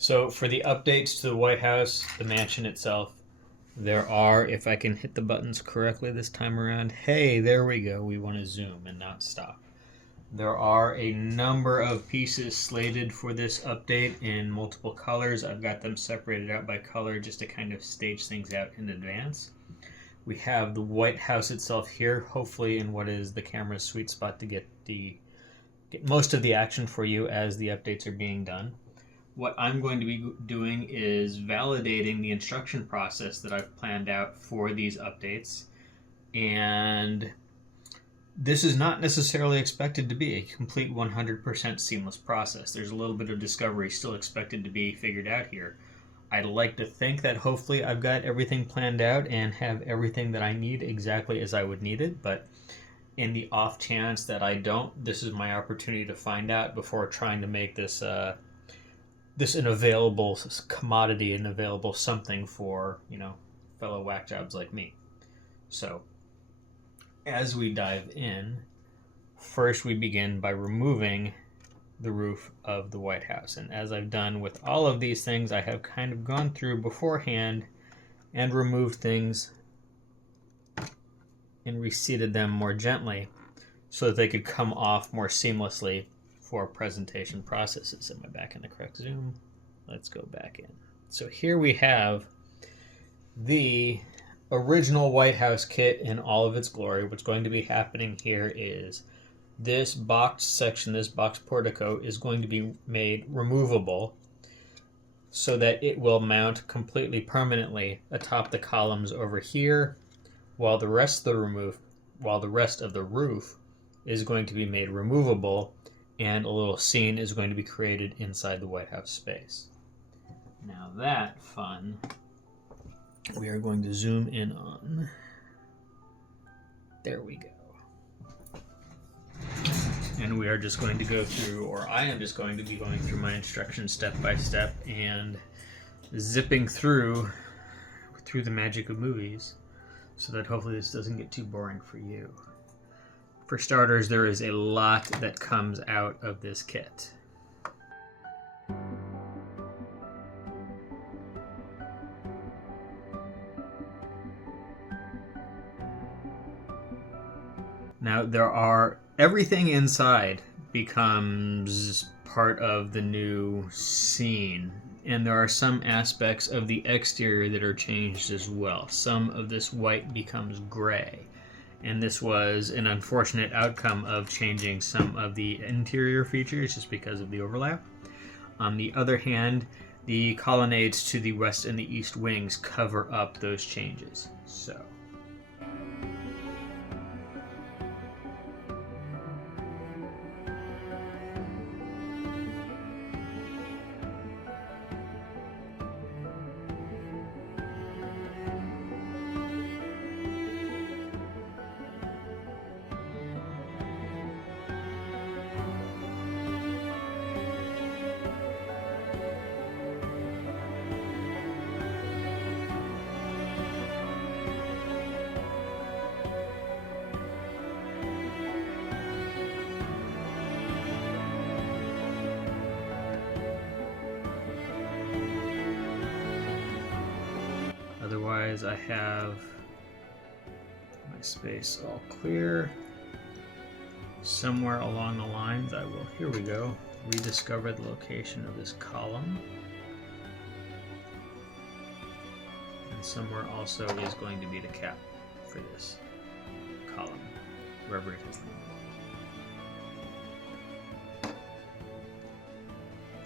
So for the updates to the White House, the mansion itself, there are, if I can hit the buttons correctly this time around, hey, there we go. We want to zoom and not stop. There are a number of pieces slated for this update in multiple colors. I've got them separated out by color just to kind of stage things out in advance. We have the White House itself here, hopefully in what is the camera's sweet spot to get most of the action for you as the updates are being done. What I'm going to be doing is validating the instruction process that I've planned out for these updates. And this is not necessarily expected to be a complete 100% seamless process. There's a little bit of discovery still expected to be figured out here. I'd like to think that hopefully I've got everything planned out and have everything that I need exactly as I would need it, but in the off chance that I don't, this is my opportunity to find out before trying to make this an available commodity, an available something for, fellow whack jobs like me. So, as we dive in, first we begin by removing the roof of the White House. And as I've done with all of these things, I have kind of gone through beforehand and removed things and reseated them more gently so that they could come off more seamlessly for presentation processes. Am I back in the correct zoom? Let's go back in. So here we have the original White House kit in all of its glory. What's going to be happening here is this boxed section, this box portico, is going to be made removable so that it will mount completely permanently atop the columns over here, while the rest of the roof is going to be made removable, and a little scene is going to be created inside the White House space. Now that fun, we are going to zoom in on. There we go. And we are just going to go through, or I am just going to be going through my instructions step by step and zipping through the magic of movies so that hopefully this doesn't get too boring for you. For starters, there is a lot that comes out of this kit. Now, everything inside becomes part of the new scene, and there are some aspects of the exterior that are changed as well. Some of this white becomes gray, and this was an unfortunate outcome of changing some of the interior features just because of the overlap. On the other hand, the colonnades to the west and the east wings cover up those changes. So otherwise, I have my space all clear. Somewhere along the lines, I will, here we go, rediscover the location of this column. And somewhere also is going to be the cap for this column, wherever it is.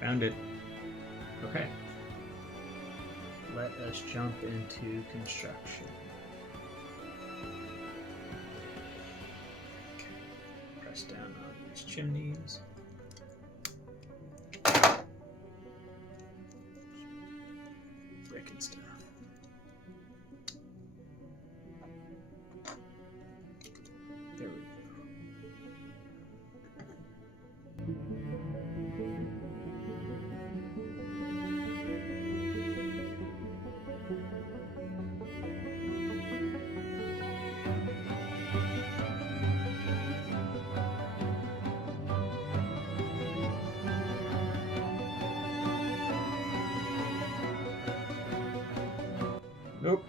Found it. Okay. Let us jump into construction. Okay. Press down on these chimneys. Breaking stuff. There we go. Nope.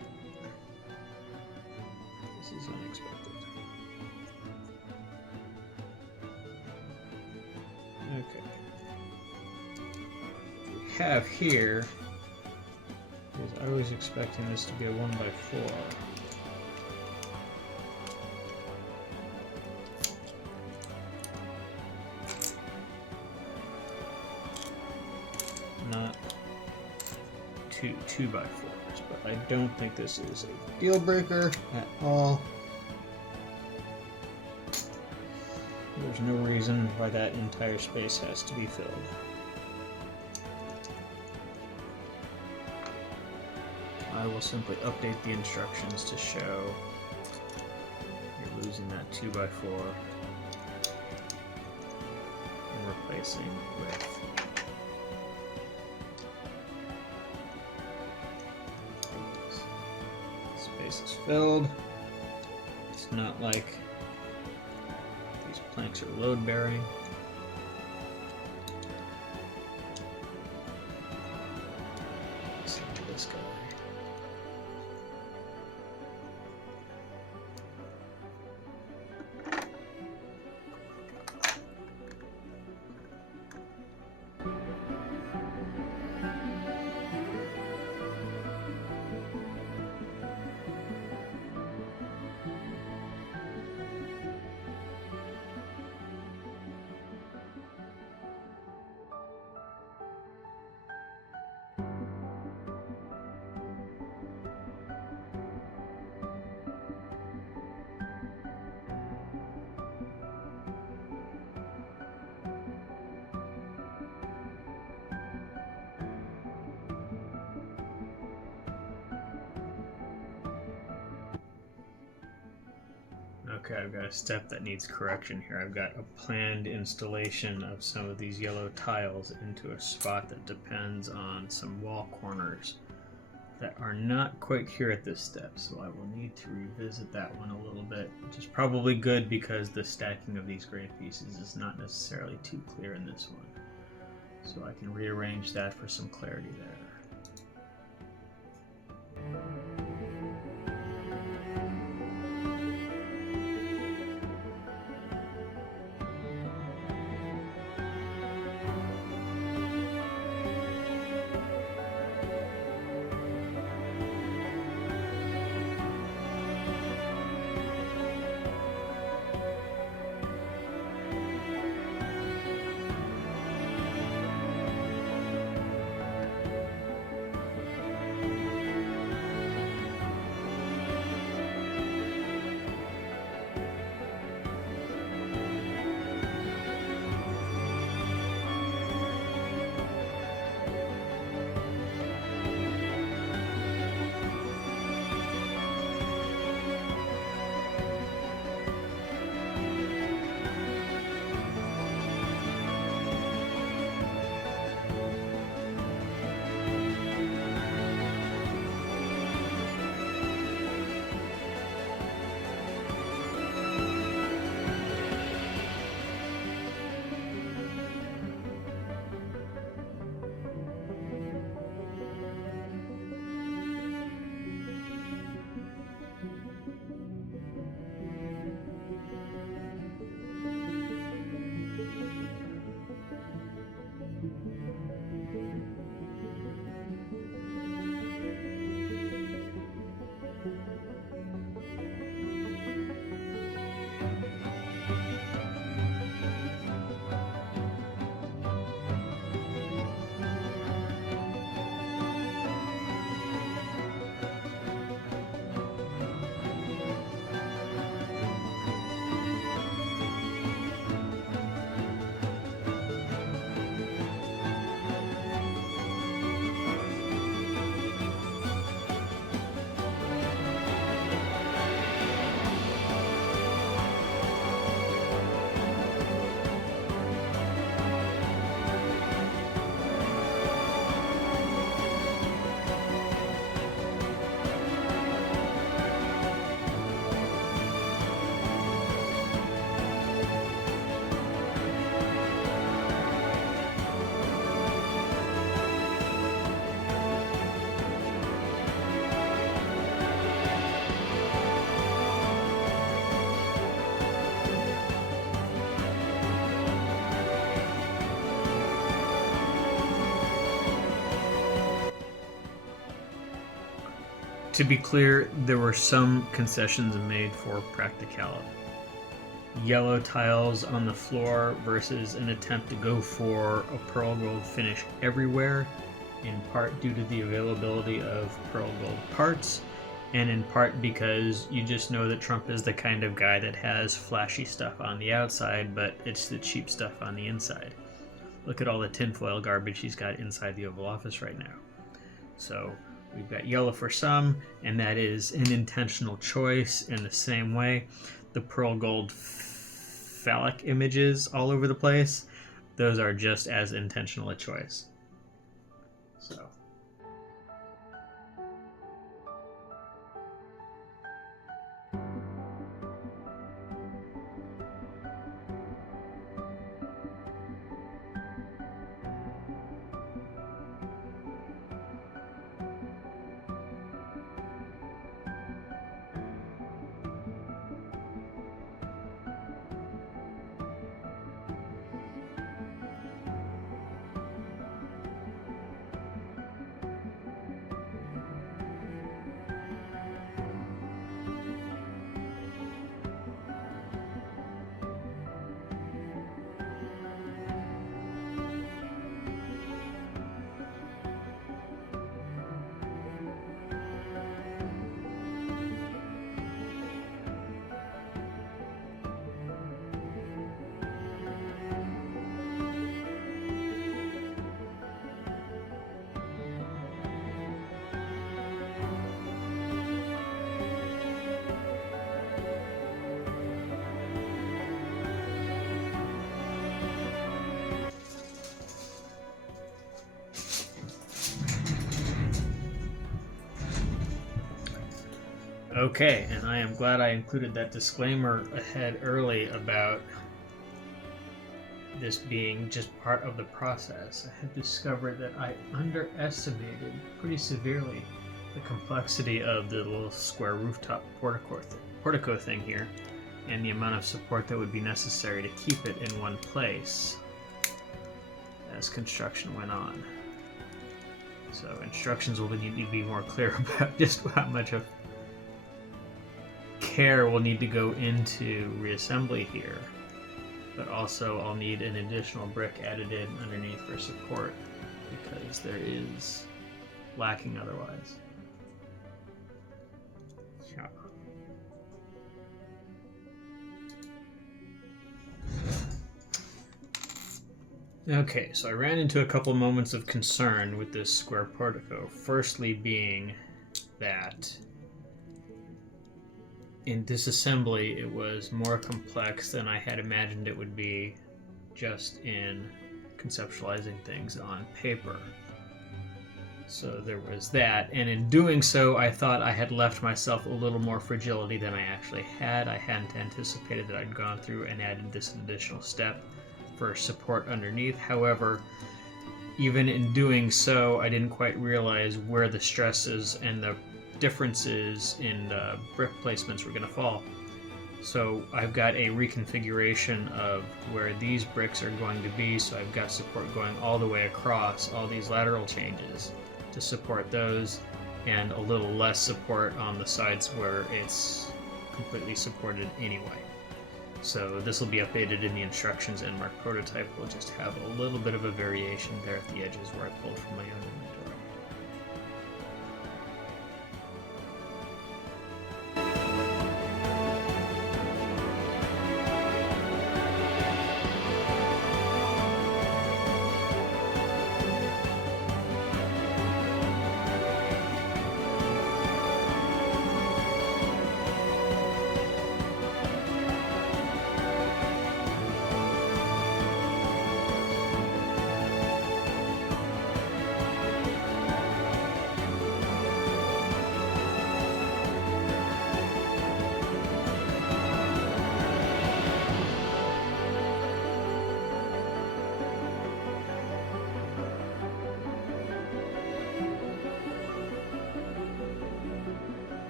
This is unexpected. Okay. What we have here is I was expecting this to be a 1x4. Not two by fours, but I don't think this is a deal breaker at all. There's no reason why that entire space has to be filled. I will simply update the instructions to show you're losing that 2x4 and replacing with space is filled. It's not like these planks are load bearing. Let's look at this guy. Okay, I've got a step that needs correction here. I've got a planned installation of some of these yellow tiles into a spot that depends on some wall corners that are not quite here at this step, so I will need to revisit that one a little bit, which is probably good because the stacking of these gray pieces is not necessarily too clear in this one. So I can rearrange that for some clarity there. To be clear, there were some concessions made for practicality. Yellow tiles on the floor versus an attempt to go for a pearl gold finish everywhere, in part due to the availability of pearl gold parts, and in part because you just know that Trump is the kind of guy that has flashy stuff on the outside, but it's the cheap stuff on the inside. Look at all the tinfoil garbage he's got inside the Oval Office right now. So we've got yellow for some, and that is an intentional choice. In the same way, the pearl gold phallic images all over the place, those are just as intentional a choice. So okay, and I am glad I included that disclaimer ahead early about this being just part of the process. I had discovered that I underestimated pretty severely the complexity of the little square rooftop portico thing here, and the amount of support that would be necessary to keep it in one place as construction went on. So instructions will need to be more clear about just how much of care will need to go into reassembly here, but also I'll need an additional brick added in underneath for support because there is lacking otherwise. Yeah. Okay, so I ran into a couple moments of concern with this square portico. Firstly being that in disassembly it was more complex than I had imagined it would be just in conceptualizing things on paper. So there was that, and in doing so I thought I had left myself a little more fragility than I actually had. I hadn't anticipated that I'd gone through and added this additional step for support underneath. However, even in doing so, I didn't quite realize where the stresses and the differences in the brick placements were going to fall. So I've got a reconfiguration of where these bricks are going to be, so I've got support going all the way across all these lateral changes to support those, and a little less support on the sides where it's completely supported anyway. So this will be updated in the instructions, and my prototype will just have a little bit of a variation there at the edges where I pulled from my own inventory.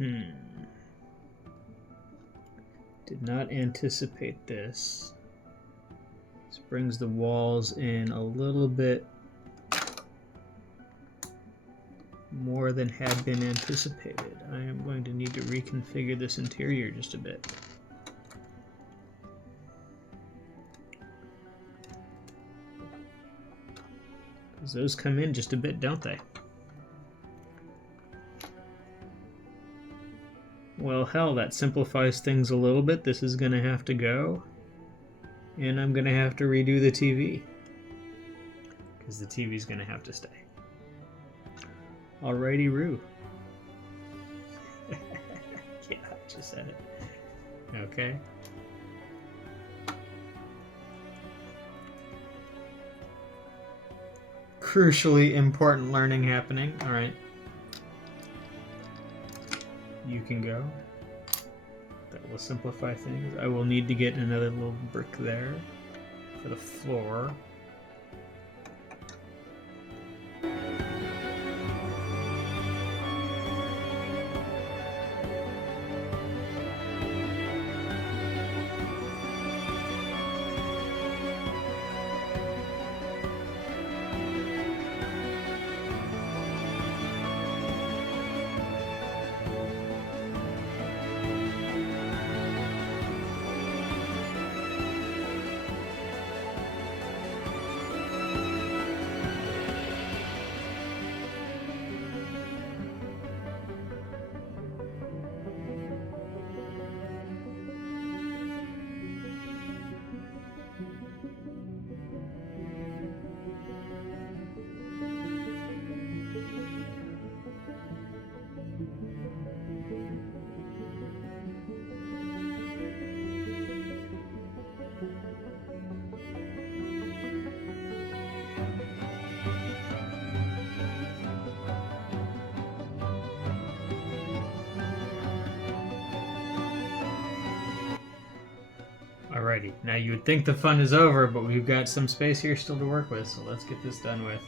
Did not anticipate this. This brings the walls in a little bit more than had been anticipated. I am going to need to reconfigure this interior just a bit. Because those come in just a bit, don't they? Well, hell, that simplifies things a little bit. This is going to have to go. And I'm going to have to redo the TV. Because the TV's going to have to stay. Alrighty, Roo. Yeah, I just said it. Okay. Crucially important learning happening. Alright. You can go. That will simplify things. I will need to get another little brick there for the floor. Alrighty, now you would think the fun is over, but we've got some space here still to work with, so let's get this done with.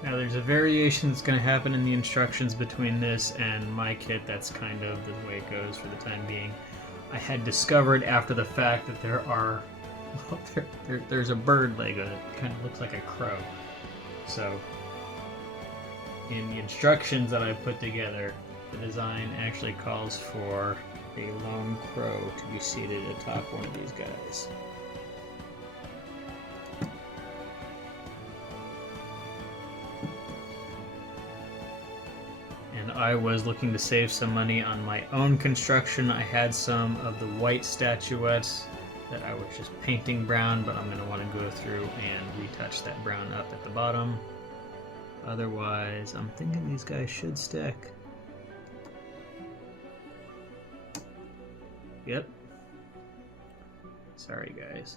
Now there's a variation that's going to happen in the instructions between this and my kit. That's kind of the way it goes for the time being. I had discovered after the fact that there are, well, there's a bird Lego that kind of looks like a crow. So in the instructions that I put together, the design actually calls for a lone crow to be seated atop one of these guys. I was looking to save some money on my own construction. I had some of the white statuettes that I was just painting brown, but I'm going to want to go through and retouch that brown up at the bottom. Otherwise, I'm thinking these guys should stick. Yep. Sorry, guys.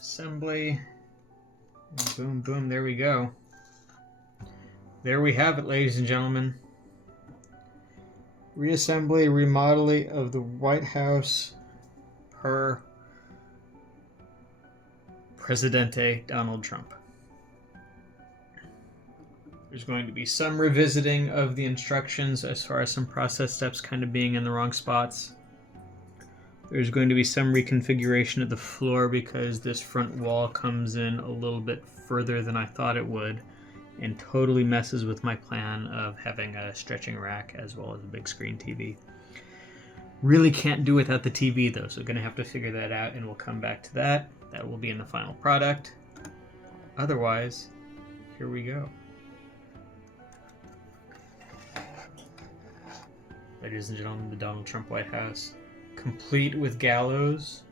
Assembly. Boom, boom, there we go. There we have it, ladies and gentlemen. Reassembly, remodeling of the White House per Presidente Donald Trump. There's going to be some revisiting of the instructions as far as some process steps kind of being in the wrong spots. There's going to be some reconfiguration of the floor because this front wall comes in a little bit further than I thought it would and totally messes with my plan of having a stretching rack as well as a big screen TV. Really can't do without the TV though, so going to have to figure that out and we'll come back to that. That will be in the final product. Otherwise, here we go. Ladies and gentlemen, the Donald Trump White House. Complete with gallows,